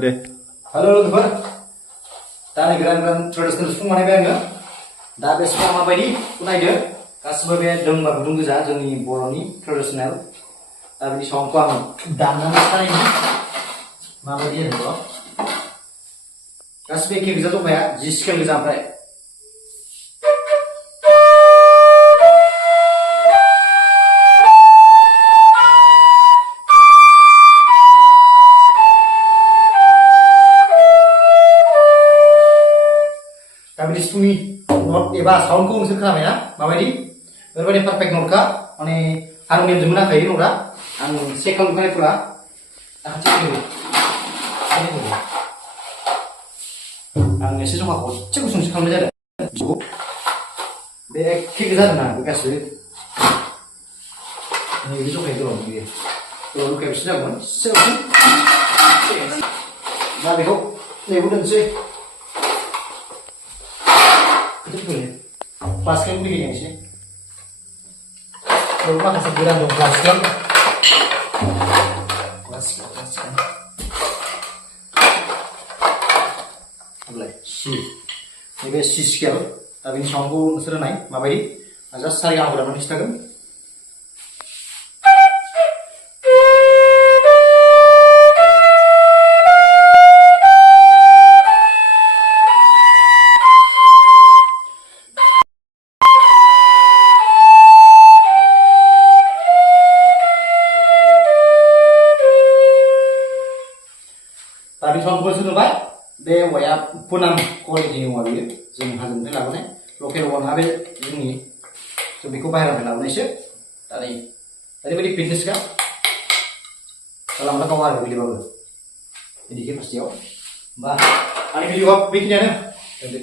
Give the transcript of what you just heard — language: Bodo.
दे Halo teman, tadi geran-geran tradisional semua nih bang, दा बे समाव माबायदि नायदो गासिबो बे दोंबा गुदुं गोजा जोंनि बर'नि ट्रेडिशनेल दा बिनि साउन्डखौ आं दामनानै सानायनि माबायदि होनो गासिबो एखे गोजा जखाया जि स्केल गोजा ओमफ्राय दा बिदि सिफुंनि नट एबा साउन्डखौ नोंसोर खोनाबायना माबायदि ओरैबायदि पारफेक्ट नटखा माने हारमनियामजों मोनाखै नटआ आं चेक खालामखानाय फुरा आं एसे जखाखौ एसे गुसुंसो खालामनाय जादों बे एखे गोजा आरोना बे गासिबो नैबे जखाया गोलाव बेयो गोलाव जखाया बिसोर जागौमोन एसे गुसुं दा बेखौ नैबो दोनसै Paskan begini sih. Rumah kasih bilang dong paskan. Paskan. Boleh. Si. Ini si scale. Tapi ini songku serenai. Mabai. Aja sari yang berapa nih Instagram? Tadi soal gue sudah baik, deh waya punang quality yang wabi, jadi hazan pun lagu nih, lokal orang habe ini, so biku bayar apa lagu nih sih, tadi beri fitness kan, kalau mereka kawal beli bagus, jadi kita pasti jauh, bah, ani video bikinnya nih,